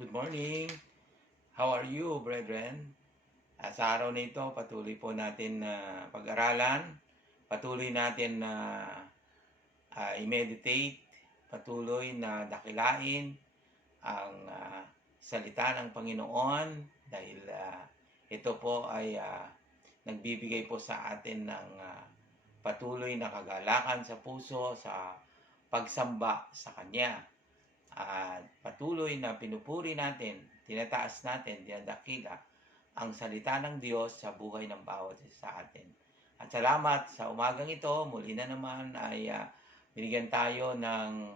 Good morning. How are you, brethren? Sa araw na ito, patuloy po natin na pag-aralan, patuloy natin na i-meditate, patuloy na dakilain ang salita ng Panginoon dahil ito po ay nagbibigay po sa atin ng patuloy na kagalakan sa puso sa pagsamba sa Kanya. At patuloy na pinupuri natin, tinataas natin, dinadakila ang salita ng Diyos sa buhay ng bawat isa sa atin. At salamat sa umagang ito, muli na naman ay binigyan tayo ng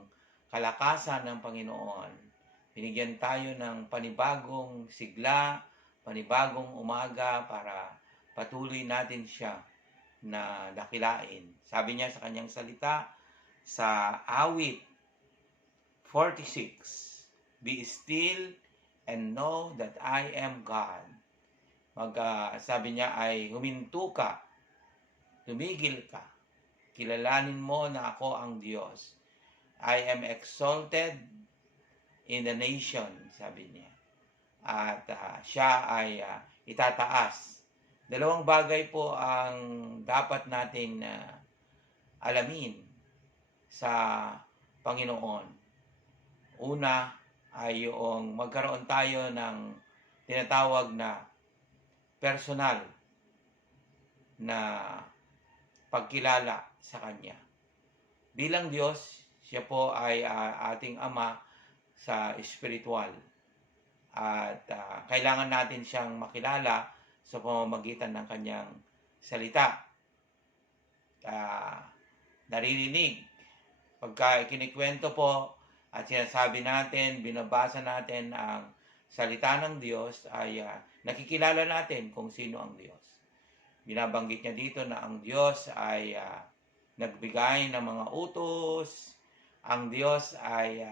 kalakasan ng Panginoon. Binigyan tayo ng panibagong sigla, panibagong umaga para patuloy natin siya na dakilain. Sabi niya sa kanyang salita sa awit 46, Be still and know that I am God. Sabi niya ay huminto ka, tumigil ka, kilalanin mo na ako ang Diyos. I am exalted in the nation, sabi niya. At siya ay itataas. Dalawang bagay po ang dapat natin alamin sa Panginoon. Una ay yung magkaroon tayo ng tinatawag na personal na pagkilala sa Kanya. Bilang Diyos, siya po ay ating Ama sa espiritual. At kailangan natin siyang makilala sa pamamagitan ng Kanyang salita. Naririnig. Pagka ikinikwento po, at sinasabi natin, binabasa natin ang salita ng Diyos, ay nakikilala natin kung sino ang Diyos. Binabanggit niya dito na ang Diyos ay nagbigay ng mga utos, ang Diyos ay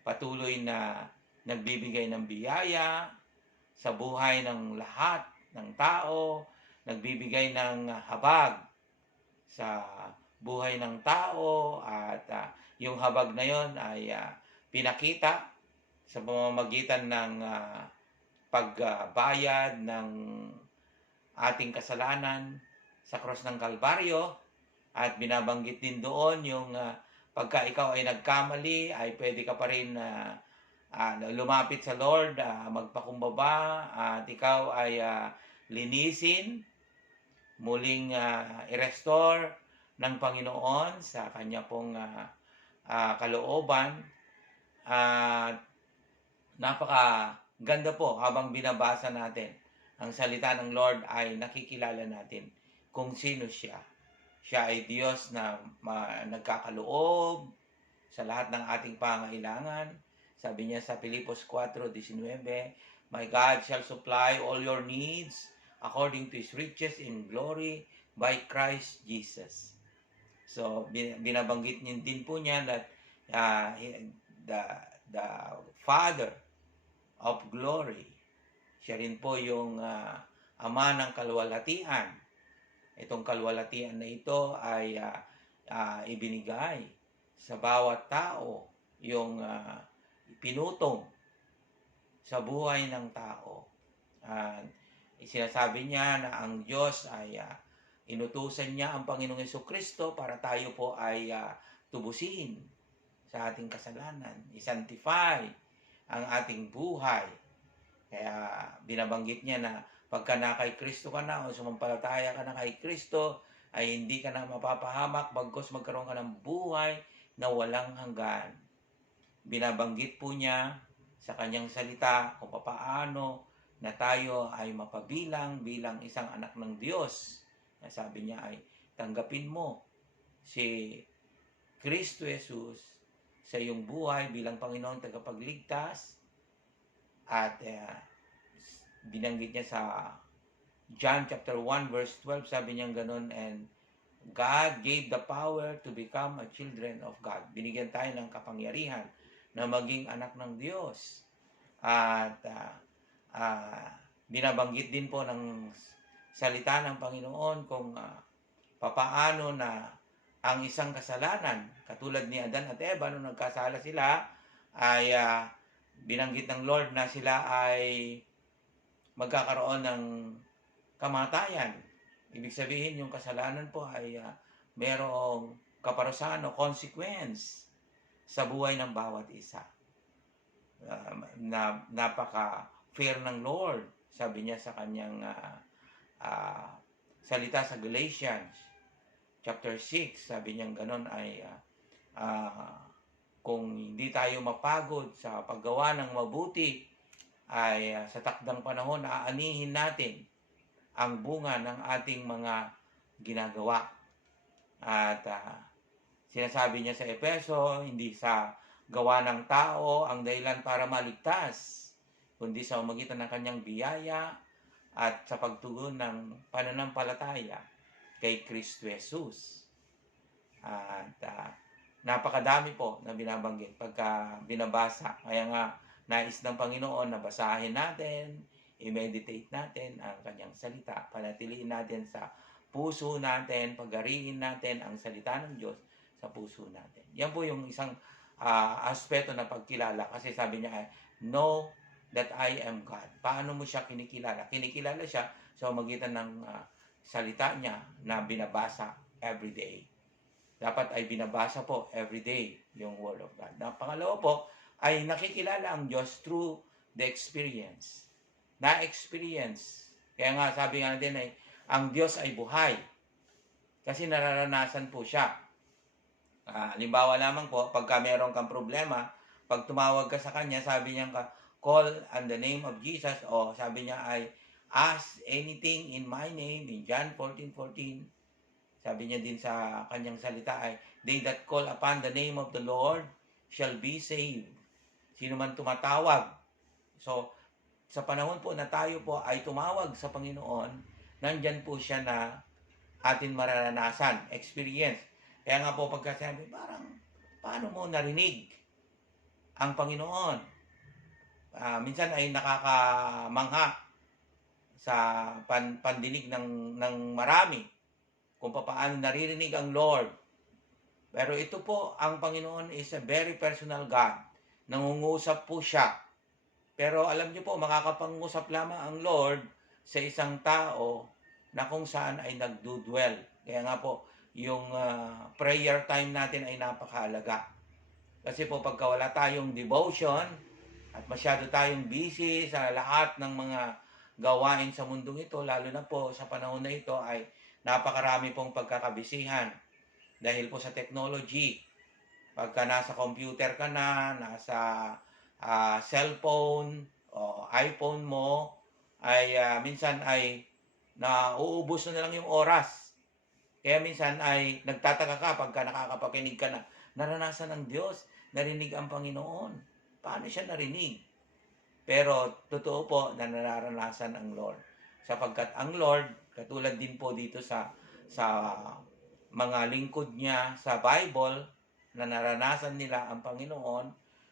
patuloy na nagbibigay ng biyaya sa buhay ng lahat ng tao, nagbibigay ng habag sa buhay ng tao at yung habag na yon ay pinakita sa pamamagitan ng pagbayad ng ating kasalanan sa krus ng Kalbaryo at binabanggit din doon yung pagka ikaw ay nagkamali ay pwede ka pa rin lumapit sa Lord, magpakumbaba at ikaw ay linisin, muling i-restore ng Panginoon sa kanya pong kalooban. Napakaganda po habang binabasa natin ang salita ng Lord ay nakikilala natin kung sino siya. Siya ay Diyos na nagkakaloob sa lahat ng ating pangailangan. Sabi niya sa Filipos 4:19, My God shall supply all your needs according to His riches in glory by Christ Jesus. So, binabanggit niya din po niya that the Father of glory, siya rin po yung Ama ng kaluwalhatian. Itong kaluwalhatian na ito ay ibinigay sa bawat tao, yung pinutong sa buhay ng tao. Sinasabi niya na ang Diyos ay inutusan niya ang Panginoong Jesucristo para tayo po ay tubusin sa ating kasalanan, i-sanctify ang ating buhay. Kaya binabanggit niya na pagka na kay Kristo ka na o sumampalataya ka na kay Kristo, ay hindi ka na mapapahamak bagkus magkaroon ka ng buhay na walang hanggan. Binabanggit po niya sa kanyang salita kung paano na tayo ay mapabilang bilang isang anak ng Diyos. Sabi niya ay tanggapin mo si Kristo Jesus sa iyong buhay bilang Panginoong tagapagligtas. At binanggit niya sa John chapter 1 verse 12, sabi niya ganun, and God gave the power to become a children of God. Binigyan tayo ng kapangyarihan na maging anak ng Diyos. At binabanggit din po ng salita ng Panginoon kung papaano na ang isang kasalanan, katulad ni Adan at Eva, nung nagkasala sila, ay binanggit ng Lord na sila ay magkakaroon ng kamatayan. Ibig sabihin, yung kasalanan po ay merong kaparusahan o consequence sa buhay ng bawat isa. Napaka-fair ng Lord. Sabi niya sa kanyang salita sa Galatians chapter 6, sabi niya ganon ay kung hindi tayo mapagod sa paggawa ng mabuti, ay sa takdang panahon aanihin natin ang bunga ng ating mga ginagawa. At sinasabi niya sa Efeso, hindi sa gawa ng tao ang dahilan para maligtas, kundi sa pamamagitan ng kanyang biyaya at sa pagtugon ng pananampalataya kay Kristo Jesus. At napakadami po na binabanggit pagka binabasa. Kaya nga, nais ng Panginoon na basahin natin, i-meditate natin ang kanyang salita, panatiliin natin sa puso natin, pag-ariin natin ang salita ng Diyos sa puso natin. Yan po yung isang aspeto na pagkilala. Kasi sabi niya, know that I am God. Paano mo siya kinikilala? Kinikilala siya sa pamamagitan ng salita niya na binabasa every day. Dapat ay binabasa po every day yung Word of God. Na pangalawa po, ay nakikilala ang Diyos through the experience. Na-experience. Kaya nga sabi nga natin ay, ang Diyos ay buhay. Kasi nararanasan po siya. Halimbawa lamang po, pagka meron kang problema, pag tumawag ka sa Kanya, sabi niya call on the name of Jesus, o sabi niya ay, ask anything in my name, in John 14:14. Sabi niya din sa kanyang salita ay, they that call upon the name of the Lord shall be saved. Sino man tumatawag. So, sa panahon po na tayo po ay tumawag sa Panginoon, nandyan po siya na atin mararanasan, experience. Kaya nga po pagkasabi, parang, paano mo narinig ang Panginoon? Minsan ay nakakamangha sa pandinig ng marami kung paano naririnig ang Lord. Pero ito po, ang Panginoon is a very personal God. Nangungusap po siya. Pero alam niyo po, makakapangusap lamang ang Lord sa isang tao na kung saan ay nagdudwell. Kaya nga po, yung prayer time natin ay napakahalaga. Kasi po, pagka wala tayong devotion at masyado tayong busy sa lahat ng mga gawain sa mundong ito, lalo na po sa panahon na ito ay napakarami pong pagkakabisihan dahil po sa technology. Pagka nasa computer ka na, nasa cellphone o iPhone mo, ay minsan ay nauubos na lang yung oras. Kaya minsan ay nagtataka ka pagka nakakapakinig ka na naranasan ng Diyos, narinig ang Panginoon. Paano siya narinig? Pero totoo po na nararanasan ang Lord. Sapagkat ang Lord, katulad din po dito sa mga lingkod niya sa Bible, na naranasan nila ang Panginoon,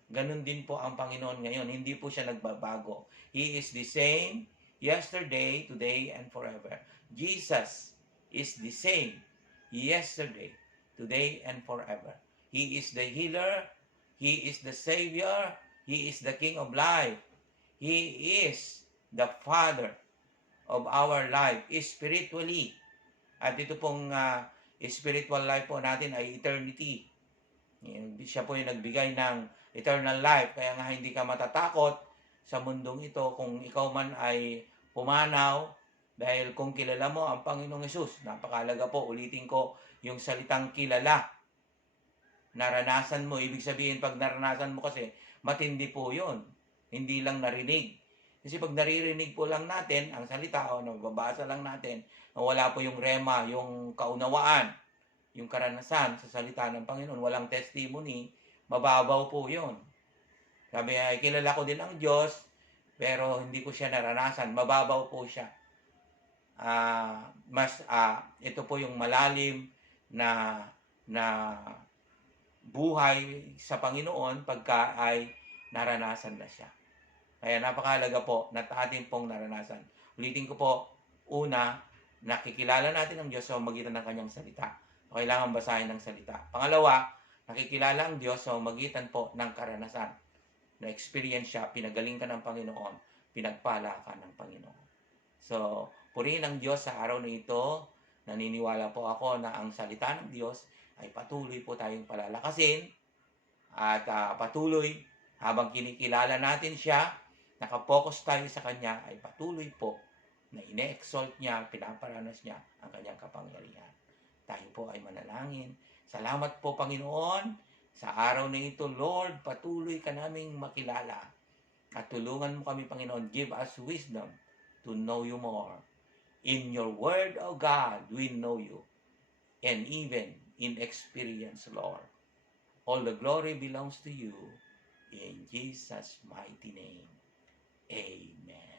ganun din po ang Panginoon ngayon. Hindi po siya nagbabago. He is the same yesterday, today, and forever. Jesus is the same yesterday, today, and forever. He is the healer. He is the Savior. He is the King of life. He is the Father of our life spiritually. At ito pong spiritual life po natin ay eternity. Siya po yung nagbigay ng eternal life. Kaya nga hindi ka matatakot sa mundong ito kung ikaw man ay pumanaw, dahil kung kilala mo ang Panginoong Hesus. Napakahalaga po, ulitin ko yung salitang kilala. Naranasan mo, ibig sabihin pag naranasan mo kasi matindi po yun. Hindi lang narinig. Kasi pag naririnig po lang natin ang salita o nababasa lang natin, wala po yung rema, yung kaunawaan, yung karanasan sa salita ng Panginoon, walang testimony, mababaw po yun. Sabi ay kilala ko din ang Diyos, pero hindi ko siya naranasan, mababaw po siya. Ito po yung malalim na buhay sa Panginoon pagka ay naranasan na siya. Kaya napakahalaga po na atin pong naranasan. Ulitin ko po, una, nakikilala natin ang Diyos sa pamamagitan ng kanyang salita. Kailangan basahin ng salita. Pangalawa, nakikilala ang Diyos sa pamamagitan po ng karanasan. na-experience siya, pinagaling ka ng Panginoon, pinagpala ka ng Panginoon. So, purihin ang Diyos sa araw na ito. Naniniwala po ako na ang salita ng Diyos ay patuloy po tayong palalakasin at patuloy habang kinikilala natin siya, nakapokus tayo sa Kanya, ay patuloy po na ine-exalt niya, pinaparanas niya ang Kanyang kapangyarihan. Tayo po ay manalangin. Salamat po, Panginoon, sa araw na ito, Lord, patuloy ka naming makilala. At tulungan mo kami, Panginoon, give us wisdom to know you more. In your word, O God, we know you. And even in experience, Lord. All the glory belongs to you. In Jesus' mighty name. Amen.